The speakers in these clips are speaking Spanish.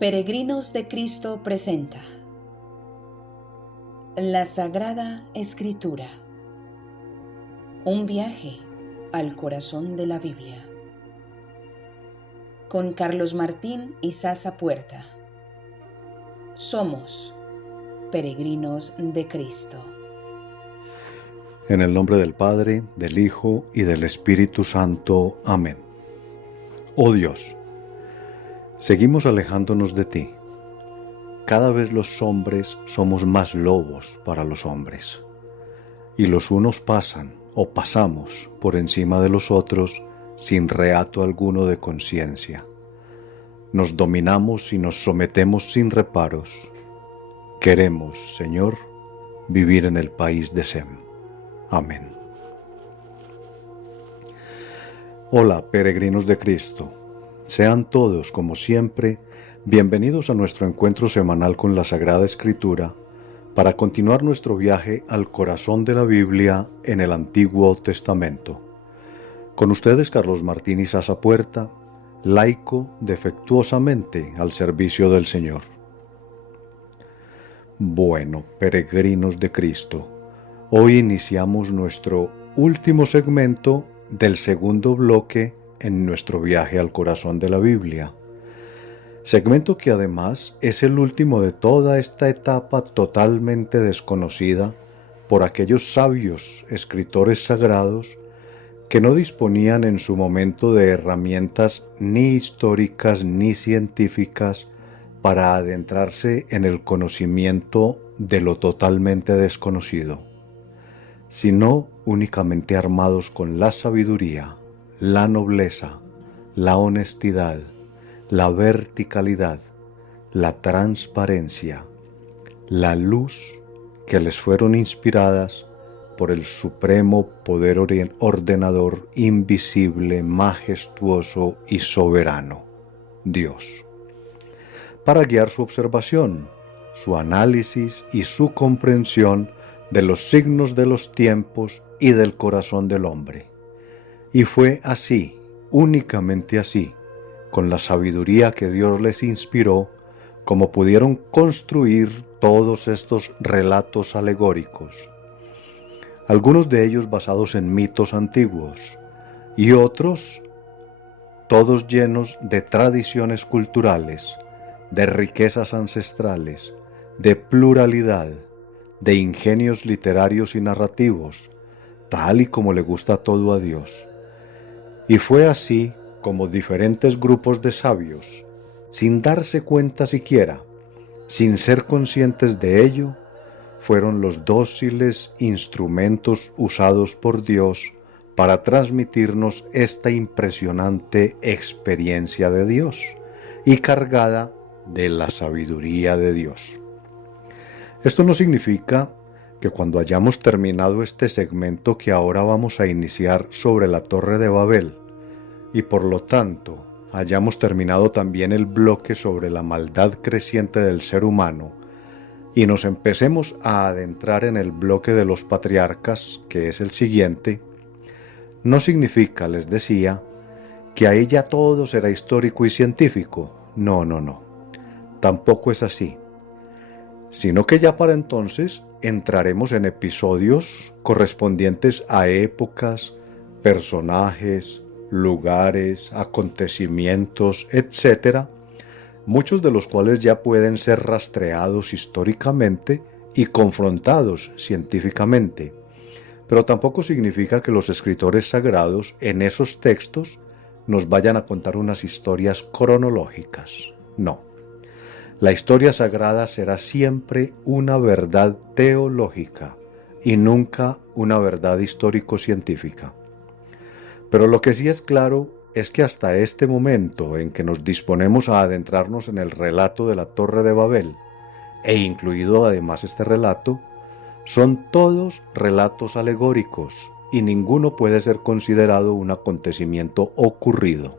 Peregrinos de Cristo presenta la Sagrada Escritura, un viaje al corazón de la Biblia, con Carlos Martín y Sasa Puerta. Somos peregrinos de Cristo. En el nombre del Padre, del Hijo y del Espíritu Santo. Amén. Oh Dios, seguimos alejándonos de ti. Cada vez los hombres somos más lobos para los hombres, y los unos pasan o pasamos por encima de los otros sin reato alguno de conciencia. Nos dominamos y nos sometemos sin reparos. Queremos, Señor, vivir en el país de Sem. Amén. Hola, peregrinos de Cristo. Sean todos, como siempre, bienvenidos a nuestro encuentro semanal con la Sagrada Escritura para continuar nuestro viaje al corazón de la Biblia en el Antiguo Testamento. Con ustedes, Carlos Martín y Sasa Puerta, laico defectuosamente al servicio del Señor. Bueno, peregrinos de Cristo, hoy iniciamos nuestro último segmento del segundo bloque en nuestro viaje al corazón de la Biblia. Segmento que además es el último de toda esta etapa totalmente desconocida por aquellos sabios escritores sagrados que no disponían en su momento de herramientas ni históricas ni científicas para adentrarse en el conocimiento de lo totalmente desconocido, sino únicamente armados con la sabiduría, la nobleza, la honestidad, la verticalidad, la transparencia, la luz que les fueron inspiradas por el supremo poder ordenador invisible, majestuoso y soberano, Dios, para guiar su observación, su análisis y su comprensión de los signos de los tiempos y del corazón del hombre. Y fue así, únicamente así, con la sabiduría que Dios les inspiró, como pudieron construir todos estos relatos alegóricos, algunos de ellos basados en mitos antiguos y otros todos llenos de tradiciones culturales, de riquezas ancestrales, de pluralidad, de ingenios literarios y narrativos, tal y como le gusta todo a Dios. Y fue así como diferentes grupos de sabios, sin darse cuenta siquiera, sin ser conscientes de ello, fueron los dóciles instrumentos usados por Dios para transmitirnos esta impresionante experiencia de Dios y cargada de la sabiduría de Dios. Esto no significa que cuando hayamos terminado este segmento que ahora vamos a iniciar sobre la Torre de Babel, y por lo tanto hayamos terminado también el bloque sobre la maldad creciente del ser humano, y nos empecemos a adentrar en el bloque de los patriarcas, que es el siguiente, no significa, les decía, que ahí ya todo será histórico y científico. No. Tampoco es así. Sino que ya para entonces entraremos en episodios correspondientes a épocas, personajes, lugares, acontecimientos, etc., muchos de los cuales ya pueden ser rastreados históricamente y confrontados científicamente. Pero tampoco significa que los escritores sagrados en esos textos nos vayan a contar unas historias cronológicas. No. La historia sagrada será siempre una verdad teológica y nunca una verdad histórico-científica. Pero lo que sí es claro es que hasta este momento en que nos disponemos a adentrarnos en el relato de la Torre de Babel, e incluido además este relato, son todos relatos alegóricos y ninguno puede ser considerado un acontecimiento ocurrido,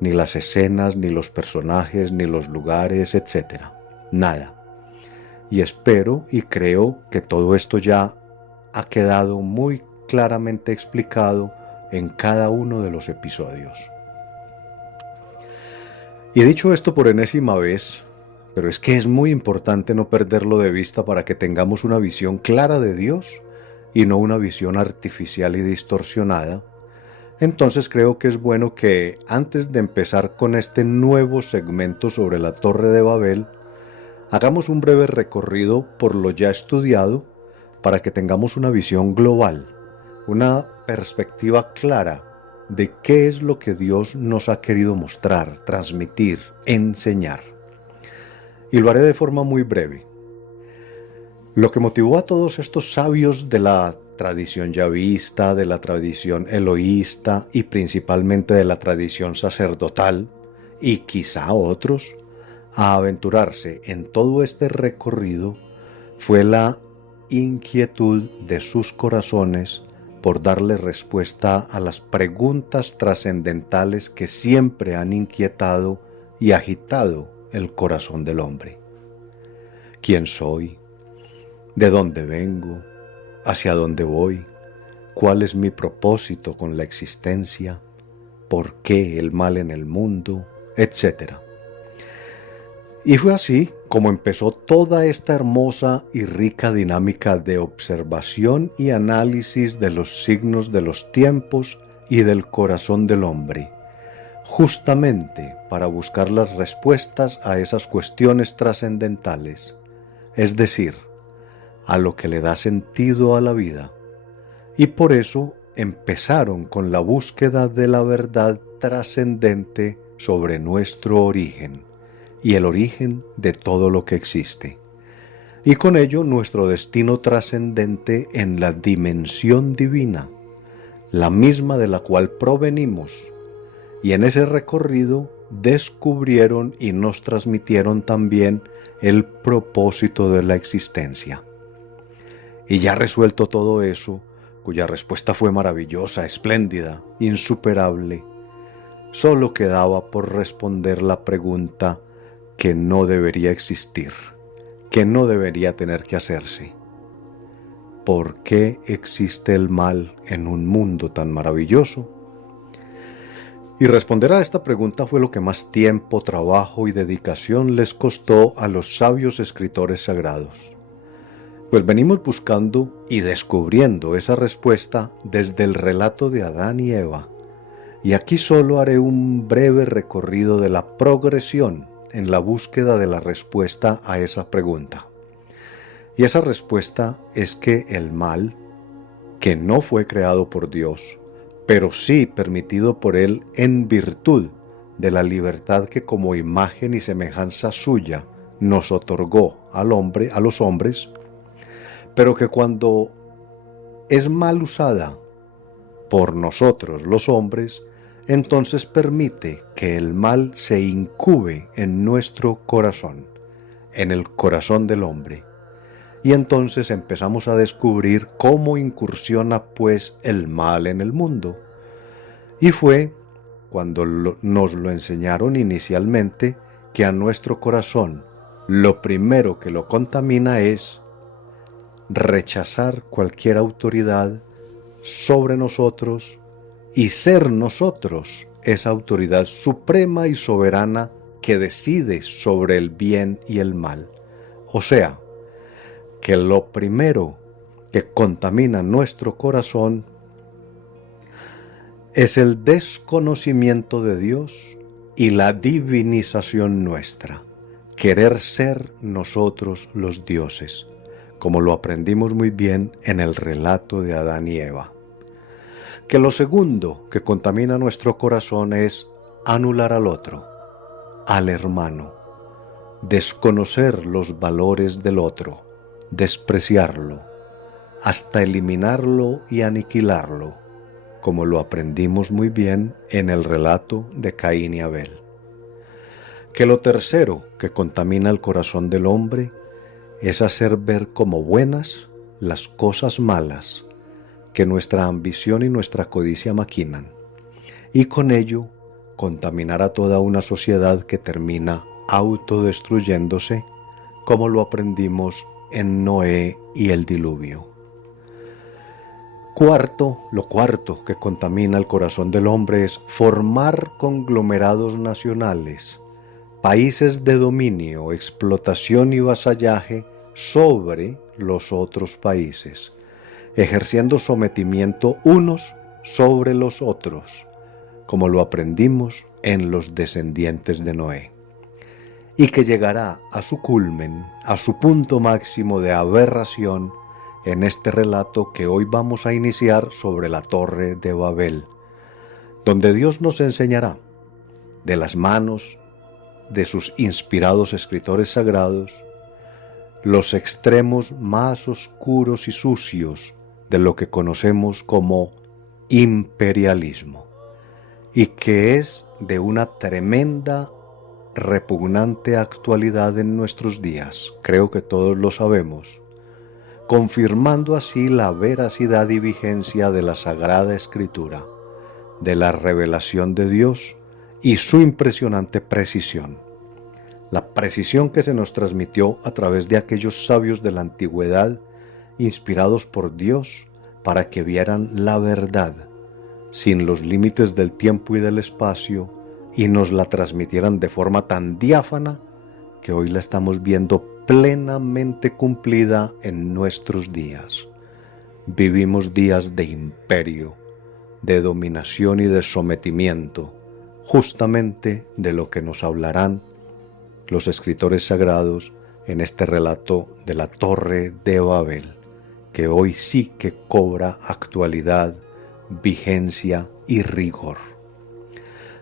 ni las escenas, ni los personajes, ni los lugares, etc. Nada. Y espero y creo que todo esto ya ha quedado muy claramente explicado en cada uno de los episodios. Y dicho esto por enésima vez, pero es que es muy importante no perderlo de vista para que tengamos una visión clara de Dios y no una visión artificial y distorsionada. Entonces creo que es bueno que antes de empezar con este nuevo segmento sobre la Torre de Babel, hagamos un breve recorrido por lo ya estudiado para que tengamos una visión global, una perspectiva clara de qué es lo que Dios nos ha querido mostrar, transmitir, enseñar. Y lo haré de forma muy breve. Lo que motivó a todos estos sabios de la tradición yavista, de la tradición eloísta y principalmente de la tradición sacerdotal, y quizá otros, a aventurarse en todo este recorrido fue la inquietud de sus corazones por darle respuesta a las preguntas trascendentales que siempre han inquietado y agitado el corazón del hombre. ¿Quién soy? ¿De dónde vengo? ¿Hacia dónde voy? ¿Cuál es mi propósito con la existencia? ¿Por qué el mal en el mundo? Etcétera. Y fue así como empezó toda esta hermosa y rica dinámica de observación y análisis de los signos de los tiempos y del corazón del hombre, justamente para buscar las respuestas a esas cuestiones trascendentales, es decir, a lo que le da sentido a la vida. Y por eso empezaron con la búsqueda de la verdad trascendente sobre nuestro origen y el origen de todo lo que existe, y con ello nuestro destino trascendente en la dimensión divina, la misma de la cual provenimos, y en ese recorrido descubrieron y nos transmitieron también el propósito de la existencia. Y ya resuelto todo eso, cuya respuesta fue maravillosa, espléndida, insuperable, solo quedaba por responder la pregunta que no debería existir, que no debería tener que hacerse. ¿Por qué existe el mal en un mundo tan maravilloso? Y responder a esta pregunta fue lo que más tiempo, trabajo y dedicación les costó a los sabios escritores sagrados. Pues venimos buscando y descubriendo esa respuesta desde el relato de Adán y Eva. Y aquí solo haré un breve recorrido de la progresión en la búsqueda de la respuesta a esa pregunta. Y esa respuesta es que el mal, que no fue creado por Dios, pero sí permitido por Él en virtud de la libertad que como imagen y semejanza suya nos otorgó al hombre, a los hombres, pero que cuando es mal usada por nosotros los hombres, entonces permite que el mal se incube en nuestro corazón, en el corazón del hombre. Y entonces empezamos a descubrir cómo incursiona pues el mal en el mundo. Y fue cuando nos lo enseñaron inicialmente que a nuestro corazón lo primero que lo contamina es rechazar cualquier autoridad sobre nosotros y ser nosotros esa autoridad suprema y soberana que decide sobre el bien y el mal. O sea, que lo primero que contamina nuestro corazón es el desconocimiento de Dios y la divinización nuestra, querer ser nosotros los dioses, como lo aprendimos muy bien en el relato de Adán y Eva. Que lo segundo que contamina nuestro corazón es anular al otro, al hermano, desconocer los valores del otro, despreciarlo, hasta eliminarlo y aniquilarlo, como lo aprendimos muy bien en el relato de Caín y Abel. Que lo tercero que contamina el corazón del hombre es hacer ver como buenas las cosas malas que nuestra ambición y nuestra codicia maquinan, y con ello contaminar a toda una sociedad que termina autodestruyéndose, como lo aprendimos en Noé y el diluvio. Lo cuarto que contamina el corazón del hombre es formar conglomerados nacionales países de dominio, explotación y vasallaje sobre los otros países, ejerciendo sometimiento unos sobre los otros, como lo aprendimos en los descendientes de Noé, y que llegará a su culmen, a su punto máximo de aberración en este relato que hoy vamos a iniciar sobre la Torre de Babel, donde Dios nos enseñará, de las manos de sus inspirados escritores sagrados, los extremos más oscuros y sucios de lo que conocemos como imperialismo, y que es de una tremenda, repugnante actualidad en nuestros días, creo que todos lo sabemos, confirmando así la veracidad y vigencia de la Sagrada Escritura, de la revelación de Dios y su impresionante precisión. La precisión que se nos transmitió a través de aquellos sabios de la antigüedad, inspirados por Dios para que vieran la verdad, sin los límites del tiempo y del espacio, y nos la transmitieran de forma tan diáfana que hoy la estamos viendo plenamente cumplida en nuestros días. Vivimos días de imperio, de dominación y de sometimiento, justamente de lo que nos hablarán los escritores sagrados en este relato de la Torre de Babel, que hoy sí que cobra actualidad, vigencia y rigor.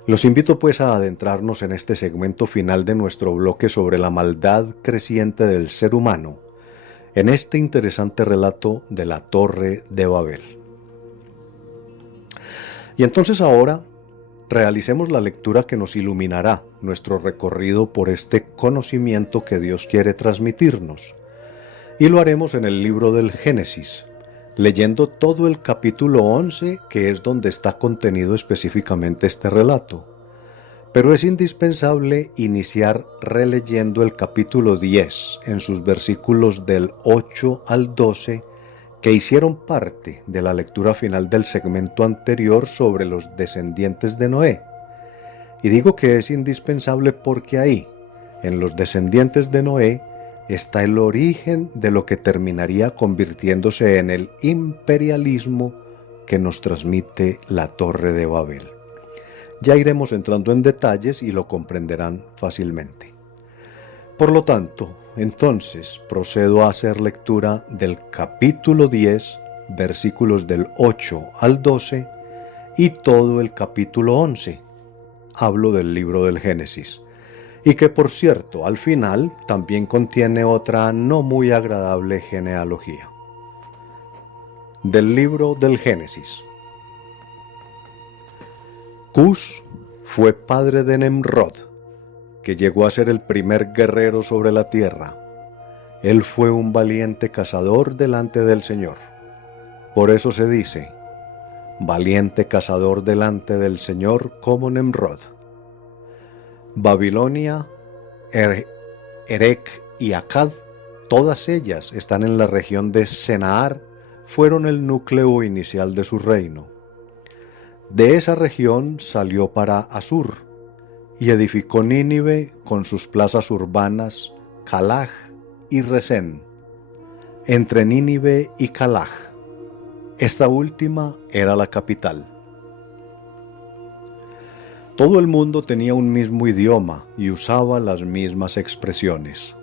Los invito pues a adentrarnos en este segmento final de nuestro bloque sobre la maldad creciente del ser humano, en este interesante relato de la Torre de Babel. Y entonces ahora realicemos la lectura que nos iluminará nuestro recorrido por este conocimiento que Dios quiere transmitirnos. Y lo haremos en el libro del Génesis, leyendo todo el capítulo 11, que es donde está contenido específicamente este relato. Pero es indispensable iniciar releyendo el capítulo 10 en sus versículos del 8 al 12, que hicieron parte de la lectura final del segmento anterior sobre los descendientes de Noé. Y digo que es indispensable porque ahí, en los descendientes de Noé, está el origen de lo que terminaría convirtiéndose en el imperialismo que nos transmite la Torre de Babel. Ya iremos entrando en detalles y lo comprenderán fácilmente. Por lo tanto, entonces procedo a hacer lectura del capítulo 10, versículos del 8 al 12 y todo el capítulo 11. Hablo del libro del Génesis, y que por cierto, al final también contiene otra no muy agradable genealogía. Del libro del Génesis. Cus fue padre de Nemrod, que llegó a ser el primer guerrero sobre la tierra. Él fue un valiente cazador delante del Señor. Por eso se dice, valiente cazador delante del Señor como Nemrod. Babilonia, Erech y Akkad, todas ellas están en la región de Sennaar, fueron el núcleo inicial de su reino. De esa región salió para Asur, y edificó Nínive con sus plazas urbanas, Calaj y Resén, entre Nínive y Calaj. Esta última era la capital. Todo el mundo tenía un mismo idioma y usaba las mismas expresiones.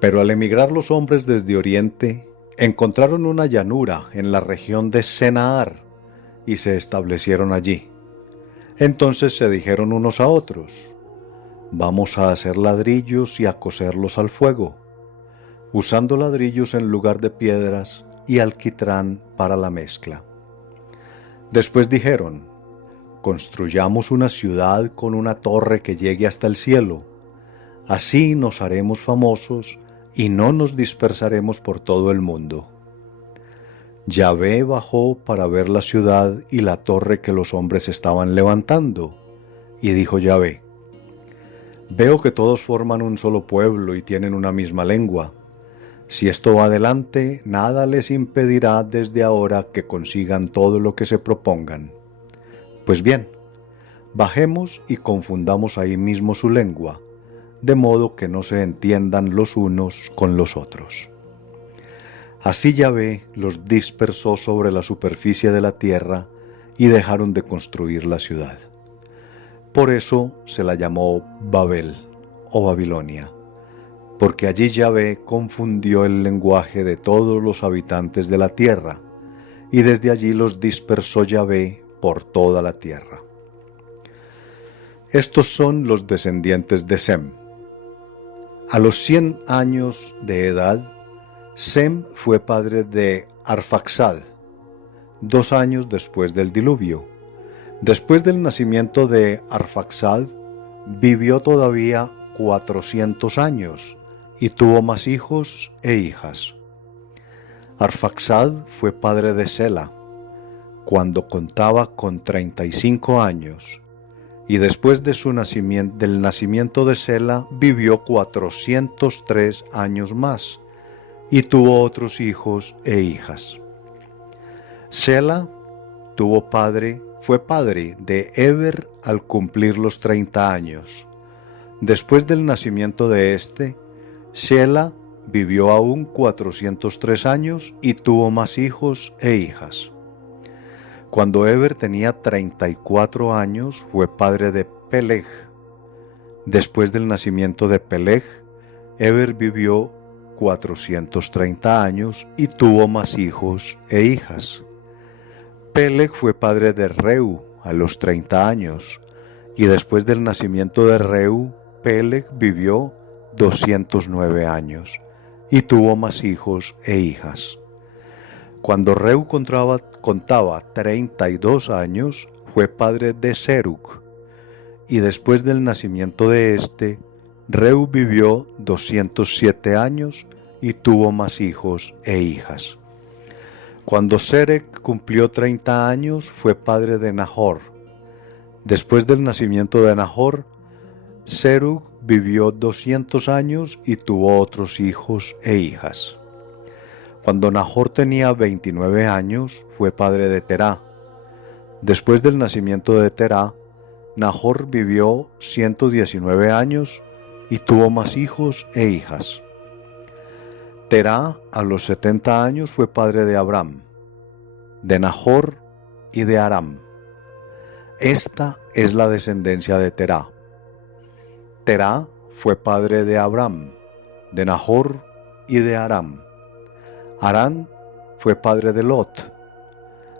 Pero al emigrar los hombres desde Oriente, encontraron una llanura en la región de Sennaar y se establecieron allí. Entonces se dijeron unos a otros, vamos a hacer ladrillos y a coserlos al fuego, usando ladrillos en lugar de piedras y alquitrán para la mezcla. Después dijeron, construyamos una ciudad con una torre que llegue hasta el cielo, así nos haremos famosos y no nos dispersaremos por todo el mundo. Yahvé bajó para ver la ciudad y la torre que los hombres estaban levantando, y dijo Yahvé, veo que todos forman un solo pueblo y tienen una misma lengua. Si esto va adelante, nada les impedirá desde ahora que consigan todo lo que se propongan. Pues bien, bajemos y confundamos ahí mismo su lengua, de modo que no se entiendan los unos con los otros. Así Yahvé los dispersó sobre la superficie de la tierra y dejaron de construir la ciudad. Por eso se la llamó Babel o Babilonia, porque allí Yahvé confundió el lenguaje de todos los habitantes de la tierra, y desde allí los dispersó Yahvé por toda la tierra. Estos son los descendientes de Sem. A los 100 años de edad, Sem fue padre de Arfaxad, 2 años después del diluvio. Después del nacimiento de Arfaxad, vivió todavía 400 años y tuvo más hijos e hijas. Arfaxad fue padre de Sela, cuando contaba con 35 años, y después de del nacimiento de Sela vivió 403 años más, y tuvo otros hijos e hijas. Sela fue padre de Eber al cumplir los 30 años. Después del nacimiento de este, Sela vivió aún 403 años y tuvo más hijos e hijas. Cuando Eber tenía 34 años, fue padre de Peleg. Después del nacimiento de Peleg, Eber vivió 430 años y tuvo más hijos e hijas. Peleg fue padre de Reu a los 30 años, y después del nacimiento de Reu, Peleg vivió 209 años y tuvo más hijos e hijas. Cuando Reu contaba 32 años, fue padre de Serug, y después del nacimiento de este, Reu vivió 207 años y tuvo más hijos e hijas. Cuando Sereg cumplió 30 años, fue padre de Nahor. Después del nacimiento de Nahor, Serug vivió 200 años y tuvo otros hijos e hijas. Cuando Nahor tenía 29 años, fue padre de Terá. Después del nacimiento de Terá, Nahor vivió 119 años y tuvo más hijos e hijas. Terá a los 70 años fue padre de Abram, de Nahor y de Aram. Esta es la descendencia de Terá. Terá fue padre de Abram, de Nahor y de Aram. Harán fue padre de Lot.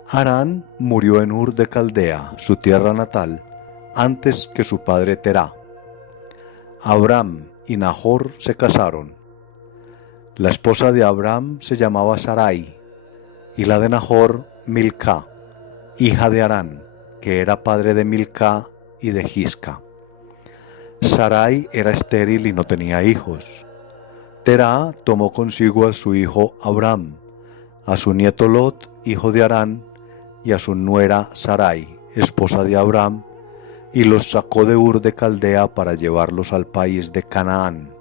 Harán murió en Ur de Caldea, su tierra natal, antes que su padre Terá. Abram y Nahor se casaron. La esposa de Abram se llamaba Sarai, y la de Nahor Milcá, hija de Harán, que era padre de Milcá y de Gisca. Sarai era estéril y no tenía hijos. Terá tomó consigo a su hijo Abram, a su nieto Lot, hijo de Harán, y a su nuera Sarai, esposa de Abram, y los sacó de Ur de Caldea para llevarlos al país de Canaán.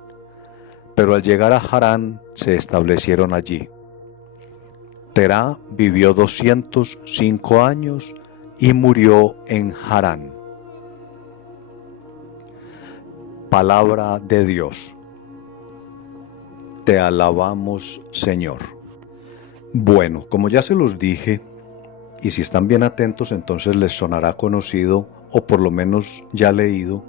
Pero al llegar a Harán se establecieron allí. Terá vivió 205 años y murió en Harán. Palabra de Dios. Te alabamos, Señor. Bueno, como ya se los dije, y si están bien atentos, entonces les sonará conocido, o por lo menos ya leído,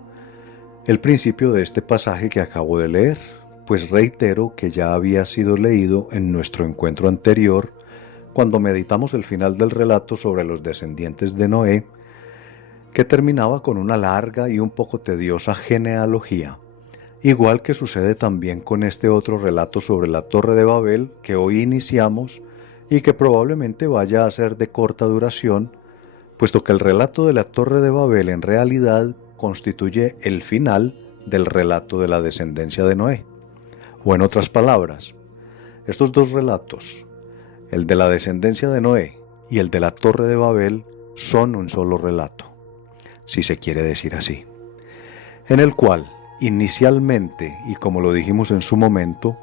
el principio de este pasaje que acabo de leer, pues reitero que ya había sido leído en nuestro encuentro anterior, cuando meditamos el final del relato sobre los descendientes de Noé, que terminaba con una larga y un poco tediosa genealogía, igual que sucede también con este otro relato sobre la Torre de Babel que hoy iniciamos y que probablemente vaya a ser de corta duración, puesto que el relato de la Torre de Babel en realidad constituye el final del relato de la descendencia de Noé. O en otras palabras, estos dos relatos, el de la descendencia de Noé y el de la Torre de Babel, son un solo relato, si se quiere decir así, en el cual inicialmente, y como lo dijimos en su momento,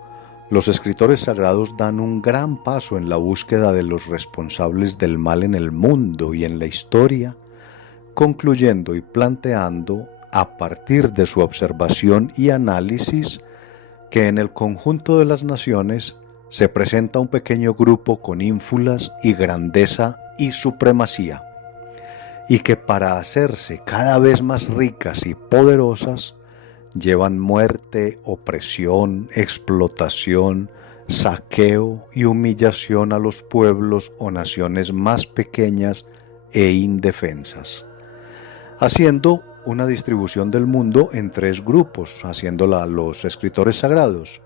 los escritores sagrados dan un gran paso en la búsqueda de los responsables del mal en el mundo y en la historia, concluyendo y planteando, a partir de su observación y análisis, que en el conjunto de las naciones se presenta un pequeño grupo con ínfulas y grandeza y supremacía, y que para hacerse cada vez más ricas y poderosas, llevan muerte, opresión, explotación, saqueo y humillación a los pueblos o naciones más pequeñas e indefensas, haciendo una distribución del mundo en tres grupos, haciéndola los escritores sagrados,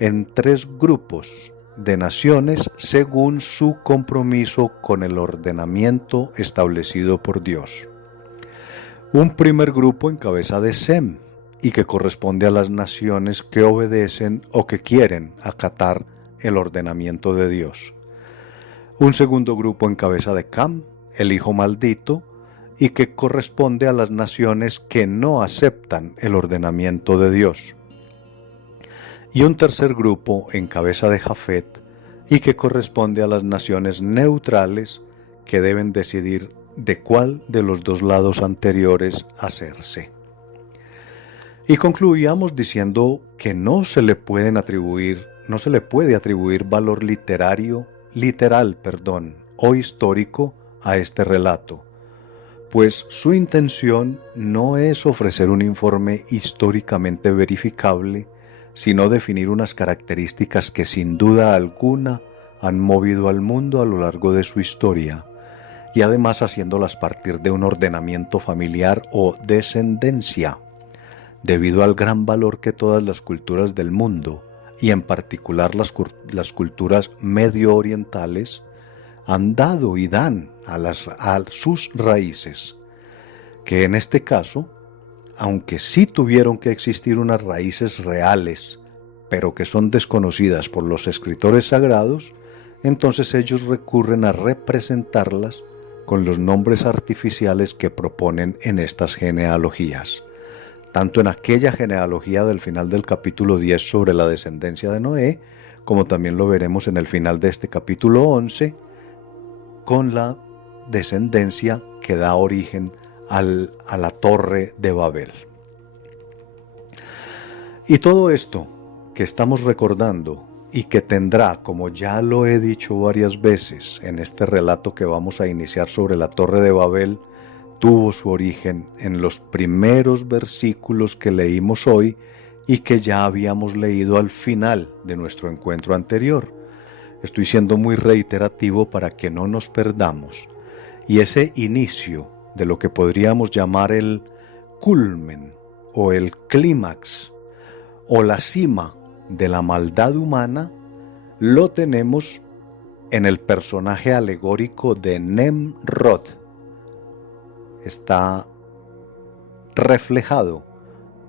en tres grupos de naciones según su compromiso con el ordenamiento establecido por Dios. Un primer grupo en cabeza de Sem, y que corresponde a las naciones que obedecen o que quieren acatar el ordenamiento de Dios. Un segundo grupo en cabeza de Cam, el hijo maldito, y que corresponde a las naciones que no aceptan el ordenamiento de Dios. Y un tercer grupo en cabeza de Jafet, y que corresponde a las naciones neutrales que deben decidir de cuál de los dos lados anteriores hacerse. Y concluíamos diciendo que no se le puede atribuir valor literal o histórico a este relato, pues su intención no es ofrecer un informe históricamente verificable, sino definir unas características que sin duda alguna han movido al mundo a lo largo de su historia, y además haciéndolas partir de un ordenamiento familiar o descendencia, debido al gran valor que todas las culturas del mundo, y en particular las culturas medio orientales, han dado y dan a sus raíces, que en este caso, aunque sí tuvieron que existir unas raíces reales, pero que son desconocidas por los escritores sagrados, entonces ellos recurren a representarlas con los nombres artificiales que proponen en estas genealogías. Tanto en aquella genealogía del final del capítulo 10 sobre la descendencia de Noé, como también lo veremos en el final de este capítulo 11, con la descendencia que da origen a la Torre de Babel. Y todo esto que estamos recordando y que tendrá, como ya lo he dicho varias veces en este relato que vamos a iniciar sobre la Torre de Babel, tuvo su origen en los primeros versículos que leímos hoy y que ya habíamos leído al final de nuestro encuentro anterior. Estoy siendo muy reiterativo para que no nos perdamos. Y ese inicio de lo que podríamos llamar el culmen o el clímax o la cima de la maldad humana lo tenemos en el personaje alegórico de Nemrod. Está reflejado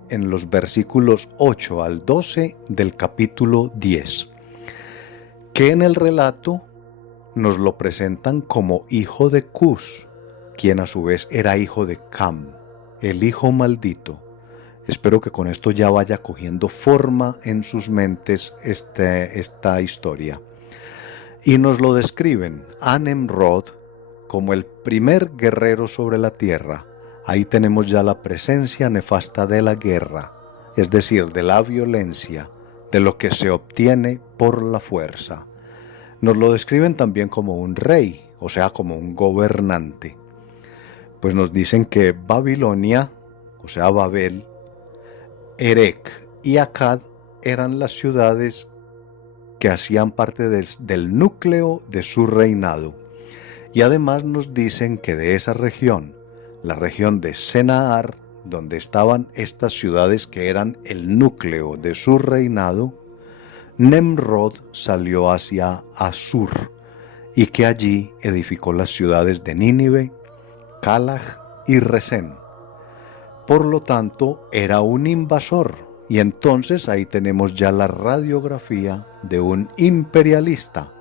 en los versículos 8 al 12 del capítulo 10, que en el relato nos lo presentan como hijo de Cus, quien a su vez era hijo de Cam, el hijo maldito. Espero que con esto ya vaya cogiendo forma en sus mentes esta historia. Y nos lo describen a Nemrod como el primer guerrero sobre la tierra. Ahí tenemos ya la presencia nefasta de la guerra, es decir, de la violencia, de lo que se obtiene por la fuerza. Nos lo describen también como un rey, o sea, como un gobernante. Pues nos dicen que Babilonia, o sea, Babel, Erech y Akkad eran las ciudades que hacían parte del núcleo de su reinado. Y además nos dicen que de esa región, la región de Senaar, donde estaban estas ciudades que eran el núcleo de su reinado, Nemrod salió hacia Asur y que allí edificó las ciudades de Nínive, Calaj y Resén. Por lo tanto, era un invasor, y entonces ahí tenemos ya la radiografía de un imperialista,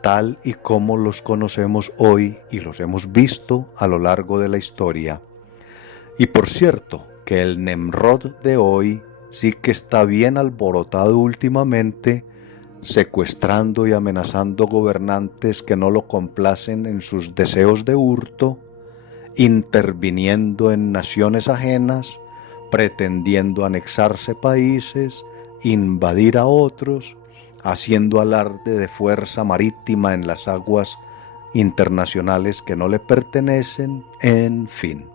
tal y como los conocemos hoy y los hemos visto a lo largo de la historia. Y por cierto, que el Nemrod de hoy sí que está bien alborotado últimamente, secuestrando y amenazando gobernantes que no lo complacen en sus deseos de hurto, interviniendo en naciones ajenas, pretendiendo anexarse países, invadir a otros, haciendo alarde de fuerza marítima en las aguas internacionales que no le pertenecen, en fin.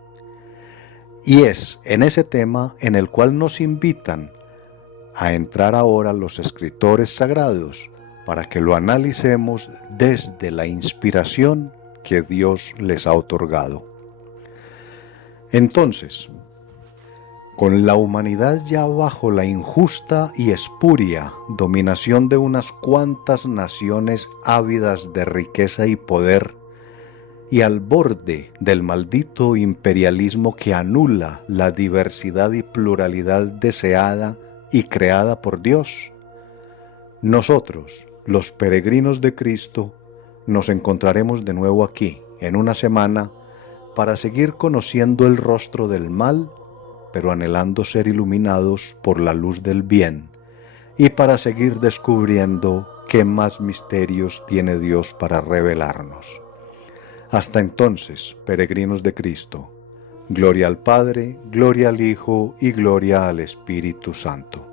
Y es en ese tema en el cual nos invitan a entrar ahora los escritores sagrados para que lo analicemos desde la inspiración que Dios les ha otorgado. Entonces, con la humanidad ya bajo la injusta y espuria dominación de unas cuantas naciones ávidas de riqueza y poder, y al borde del maldito imperialismo que anula la diversidad y pluralidad deseada y creada por Dios, nosotros, los peregrinos de Cristo, nos encontraremos de nuevo aquí, en una semana, para seguir conociendo el rostro del mal, pero anhelando ser iluminados por la luz del bien, y para seguir descubriendo qué más misterios tiene Dios para revelarnos. Hasta entonces, peregrinos de Cristo, gloria al Padre, gloria al Hijo y gloria al Espíritu Santo.